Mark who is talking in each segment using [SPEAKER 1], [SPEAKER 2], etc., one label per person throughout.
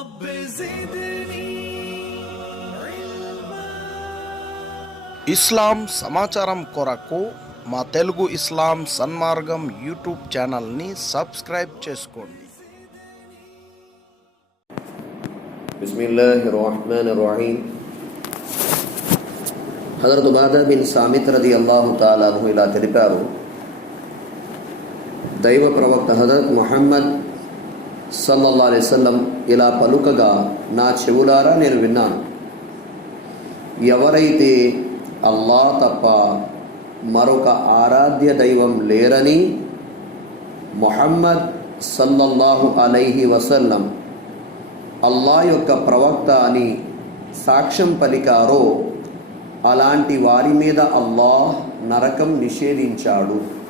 [SPEAKER 1] رب زدني
[SPEAKER 2] ఇస్లాం సమాచారం కొరకు మా తెలుగు ఇస్లాం సన్మార్గం యూట్యూబ్ ఛానల్ని సబ్స్క్రైబ్ చేసుకోండి
[SPEAKER 3] بسم الله الرحمن الرحيم హజరత్ బాదా బిన్ సామిత్ రది అల్లాహు తాలాను ఇలా తెలిపారు దైవ ప్రవక్త హజరత్ ముహమ్మద్ సల్లల్లా అలైవల్లం ఇలా పలుకగా నా చెవులారా నేను విన్నాను. ఎవరైతే అల్లా తప్ప మరొక ఆరాధ్య దైవం లేరని మొహమ్మద్ సల్లల్లాహు అలైహి వసల్లం అల్లా యొక్క ప్రవక్త అని సాక్ష్యం పలికారో అలాంటి వారి మీద అల్లాహ్ నరకం నిషేధించాడు.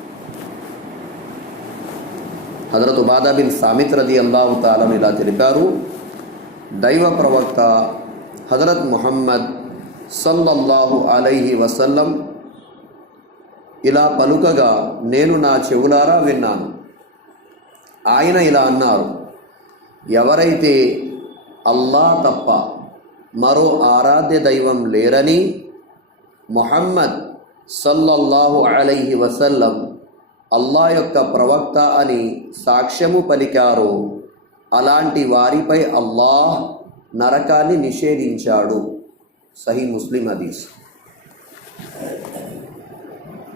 [SPEAKER 3] హజరత్ ఉబాదా బిన్ సామిత్ రది అల్లాహు తాలం ఇలా తెలిపారు. దైవ ప్రవక్త హజరత్ ముహమ్మద్ సల్లల్లాహు అలైహి వసల్లం ఇలా పలుకగా నేను నా చెవులారా విన్నాను. ఆయన ఇలా అన్నారు ఎవరైతే అల్లా తప్ప మరో ఆరాధ్య దైవం లేరని మొహమ్మద్ సల్లల్లాహు అలైహి వసల్లం అల్లా యొక్క ప్రవక్త అని సాక్ష్యము పలికారు అలాంటి వారిపై అల్లాహ్ నరకాన్ని నిషేధించాడు. సహీ ముస్లిం హదీస్.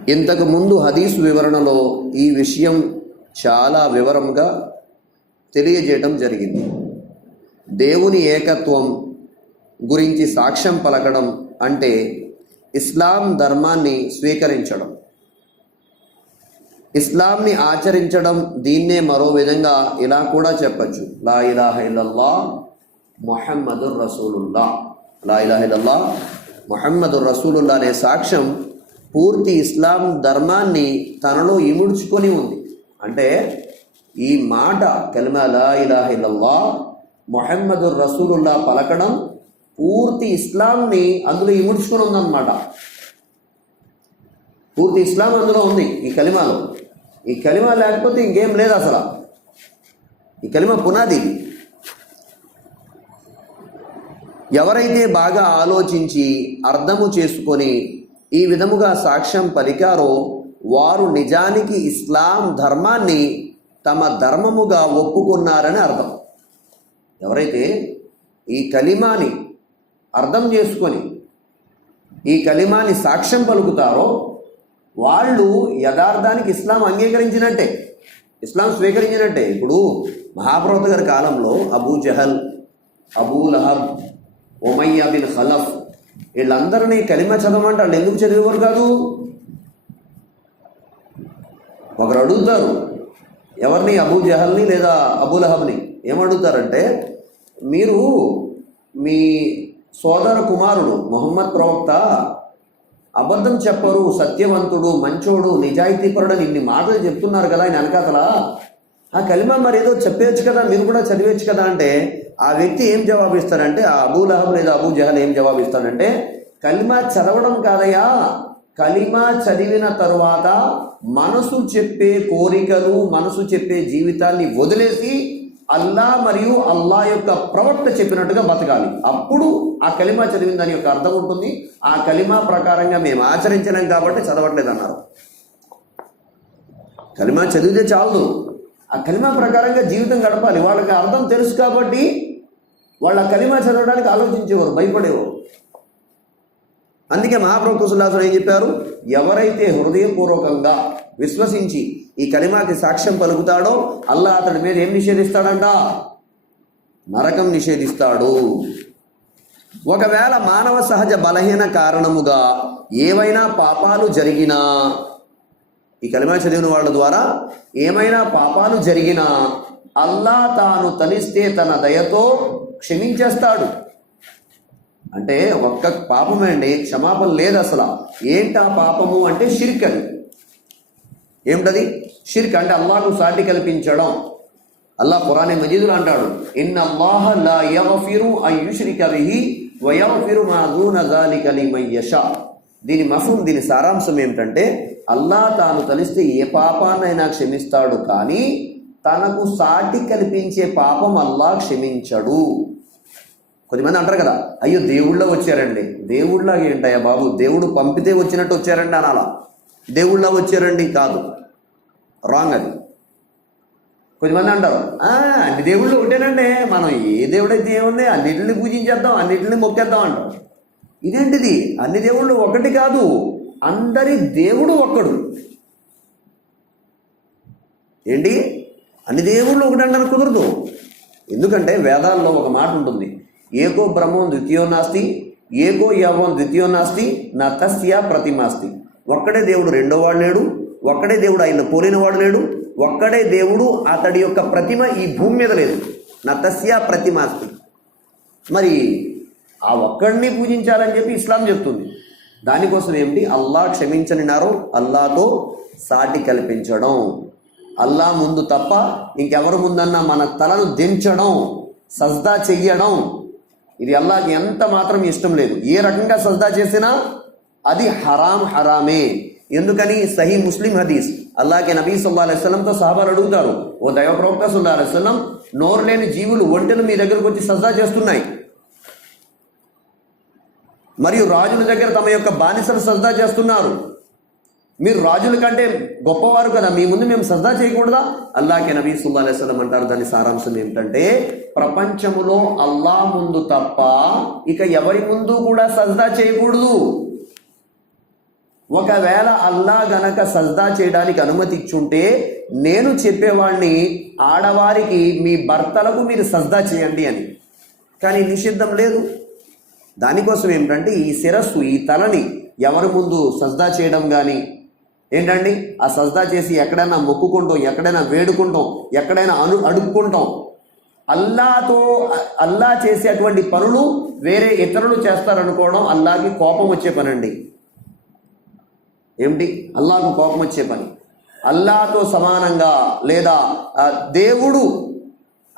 [SPEAKER 3] ఇంతకు ముందు హదీస్ వివరణలో ఈ విషయం చాలా వివరంగా తెలియజేయడం జరిగింది. దేవుని ఏకత్వం గురించి సాక్ష్యం పలకడం అంటే ఇస్లాం ధర్మాన్ని స్వీకరించడం. ఇస్లాంని ఆచరించడం దీన్నే మరో విధంగా ఇలా కూడా చెప్పచ్చు. లా ఇలాహ ఇల్లల్లా మొహమ్మదుర్ రసూలుల్లా. లా ఇలాహ ఇల్లల్లా మొహమ్మదుర్ రసూలుల్లా అనే సాక్ష్యం పూర్తి ఇస్లాం ధర్మాన్ని తనలో ఇముడ్చుకొని ఉంది. అంటే ఈ మాట కలిమ లా ఇలాహ ఇల్లల్లా మొహమ్మదుర్ రసూలుల్లా పలకడం పూర్తి ఇస్లాంని అందులో ఇముడ్చుకొని ఉందన్నమాట. పూర్తి ఇస్లాం అందులో ఉంది ఈ కలిమాలో. ఈ కలిమ లేకపోతే ఇంకేం లేదు అసలు. ఈ కలిమ పునాది. ఎవరైతే బాగా ఆలోచించి అర్థము చేసుకొని ఈ విధముగా సాక్ష్యం పలికారో వారు నిజానికి ఇస్లాం ధర్మాన్ని తమ ధర్మముగా ఒప్పుకున్నారని అర్థం. ఎవరైతే ఈ కలిమాని అర్థం చేసుకొని ఈ కలిమాని సాక్ష్యం పలుకుతారో వాళ్ళు యథార్థానికి ఇస్లాం అంగీకరించినట్టే. ఇస్లాం స్వీకరించినట్టే. ఇప్పుడు మహాప్రవత గారి కాలంలో Abu Jahl Abu Lahab Umayya bin Khalaf వీళ్ళందరినీ కలిమ చదవమంటే వాళ్ళు ఎందుకు చదివేవారు కాదు? ఒకరు అడుగుతారు ఎవరిని? అబూ జహల్ని లేదా అబూ లహబ్ని? ఏమడుగుతారంటే మీరు మీ సోదర కుమారుడు మొహమ్మద్ ప్రవక్త అబద్ధం చెప్పరు సత్యవంతుడు మంచోడు నిజాయితీపరుడని ఇన్ని మాటలు చెప్తున్నారు కదా ఆయన వెనకాతల ఆ కలిమా మరి ఏదో చెప్పేయచ్చు కదా మీరు కూడా చదివేచ్చు కదా అంటే ఆ వ్యక్తి ఏం జవాబు ఇస్తాడంటే ఆ అబూ లహబ్ లేదా అబూ జహల్ ఏం జవాబు ఇస్తాడంటే కలిమా చదవడం కాదయా కలిమా చదివిన తరువాత మనసు చెప్పే కోరికలు మనసు చెప్పే జీవితాన్ని వదిలేసి అల్లా మరియు అల్లా యొక్క ప్రవక్త చెప్పినట్టుగా బతకాలి. అప్పుడు ఆ కలిమా చదివిన దాని యొక్క అర్థం ఉంటుంది. ఆ కలిమా ప్రకారంగా మేము ఆచరించలేం కాబట్టి చదవట్లేదు అన్నారు కలిమా చదివితే చాలదు. ఆ కలిమా ప్రకారంగా జీవితం గడపాలి. వాళ్ళకి అర్థం తెలుసు కాబట్టి వాళ్ళ కలిమా చదవడానికి ఆలోచించేవారు భయపడేవారు. అందుకే మహాప్రభు సుల్లాసులు ఏం చెప్పారు? ఎవరైతే హృదయపూర్వకంగా విశ్వసించి ఈ కలిమాకి సాక్ష్యం పలుకుతాడో అల్లా అతడి మీద ఏం నిషేధిస్తాడంట? నరకం నిషేధిస్తాడు. ఒకవేళ మానవ సహజ బలహీన కారణముగా ఏవైనా పాపాలు జరిగినా ఈ కలిమా చదివిన వాళ్ళ ద్వారా ఏమైనా పాపాలు జరిగినా అల్లా తాను తలిస్తే తన దయతో క్షమించేస్తాడు. అంటే ఒక్క పాపమే అండి క్షమాపణ లేదు అసలు. ఏంటా పాపము అంటే షిర్క్ అది? ఏమిటది? షిర్క్ అంటే అల్లాహకు సాటి కల్పించడం. అల్లాహ్ ఖురానే మజీదులు అంటాడు ఇన్ అల్లాహ లా యగఫిరు అన్ యుష్రిక బిహి వ మా దూన జాలిక లిమన్ దీని మఫహం దీని సారాంశం ఏమిటంటే అల్లా తాను తలిస్తే ఏ పాపాన్నైనా క్షమిస్తాడు కానీ తనకు సాటి కల్పించే పాపం అల్లా క్షమించడు. కొద్దిమంది అంటారు కదా అయ్యో దేవుళ్ళ వచ్చారండి. దేవుళ్ళ ఏంటయ్యా బాబు? దేవుడు పంపితే వచ్చినట్టు వచ్చారండి అనాలా. దేవుళ్ళ వచ్చారండి కాదు. రాంగ్ అది. కొంతమంది అంటారు "ఆ, అన్ని దేవుళ్ళు ఒకటేనండి మనం ఏ దేవుడైతే ఏముంది అన్నిటిని పూజించేద్దాం అన్నిటిని మొక్కేద్దాం అంటాం ఇదేంటిది? అన్ని దేవుళ్ళు ఒకటి కాదు అందరి దేవుడు ఒక్కడు. ఏంటి? అన్ని దేవుళ్ళు ఒకటి అంటారు కుదరదు. ఎందుకంటే వేదాల్లో ఒక మాట ఉంటుంది ఏకో బ్రహ్మం ద్వితీయో నాస్తి ఏకో యవం ద్వితీయో నాస్తి నా తస్య ప్రతిమాస్తి. ఒక్కడే దేవుడు రెండో వాడు లేడు ఒక్కడే దేవుడు ఆయన పోలేనివాడు లేడు. ఒక్కడే దేవుడు అతడి యొక్క ప్రతిమ ఈ భూమి మీద లేదు. నతస్య ప్రతిమాస్తి మరి ఆ ఒక్కడిని పూజించాలని చెప్పి ఇస్లాం చెప్తుంది. దానికోసం ఏమిటి? అల్లా క్షమించనినారో అల్లాతో సాటి కల్పించడం. అల్లా ముందు తప్ప ఇంకెవరి ముందన్నా మన తలను దించడం సజ్దా చెయ్యడం. ఇది అల్లాకి ఎంత మాత్రం ఇష్టం లేదు. ఏ రకంగా సజ్దా చేసినా అది హరాం హరామే. ఎందుకని? సహీ ముస్లిం హదీస్. అల్లాకి నబీ సల్లా అలైస్లంతో సహాబాలు అడుగుతారు ఓ దైవ ప్రవక్త సుల్లా అలైస్లం నోరు లేని జీవులు ఒంటెలు మీ దగ్గరకు వచ్చి సజా చేస్తున్నాయి. మరియు రాజుల దగ్గర తమ యొక్క బానిసలు సజ్దా చేస్తున్నారు. మీరు రాజుల కంటే గొప్పవారు కదా మీ ముందు మేము సజ్దా చేయకూడదా? అల్లాకి నబీ సుల్లా అలైస్లం అంటారు. దాని సారాంశం ఏమిటంటే ప్రపంచములో అల్లా ముందు తప్ప ఇక ఎవరి ముందు కూడా సజ్దా చేయకూడదు. ఒకవేళ అల్లా గనక సజ్దా చేయడానికి అనుమతి ఇచ్చుంటే నేను చెప్పేవాడిని ఆడవారికి మీ భర్తలకు మీరు సజ్దా చేయండి అని. కానీ నిషిద్ధం లేదు. దానికోసం ఏమిటంటే ఈ శిరస్సు ఈ తలని ఎవరి ముందు సజ్దా చేయడం కానీ ఏంటండి? ఆ సజ్దా చేసి ఎక్కడైనా మొక్కుకుంటాం ఎక్కడైనా వేడుకుంటాం ఎక్కడైనా అను అడుక్కుంటాం. అల్లాతో అల్లా చేసేటువంటి పనులు వేరే ఇతరులు చేస్తారనుకోవడం అల్లాకి కోపం వచ్చే పనండి. ఏమిటి? అల్లాకు కోపం వచ్చే పని. అల్లాతో సమానంగా లేదా దేవుడు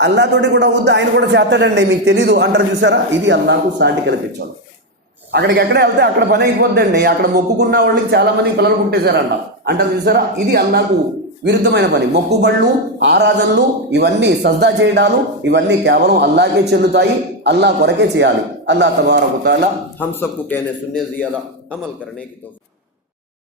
[SPEAKER 3] అల్లాతోటి కూడా వద్దు ఆయన కూడా చేస్తాడండి మీకు తెలీదు అంటారు చూసారా? ఇది అల్లాకు సాటి కల్పించాలి. అక్కడికి ఎక్కడ వెళ్తే అక్కడ పని అయిపోద్దండి. అక్కడ మొక్కుకున్న వాళ్ళకి చాలా మంది పిల్లలు కుట్టేశారంట అంటారు చూసారా? ఇది అల్లాకు విరుద్ధమైన పని. మొక్కుబళ్ళు ఆరాధనలు ఇవన్నీ సజ్దా చేయడాలు ఇవన్నీ కేవలం అల్లాకే చెల్లుతాయి. అల్లా కొరకే చేయాలి. అల్లా తబారకుతాల హం సబ్కు కేనే సున్నే జియాదా అమల్ కరణే కి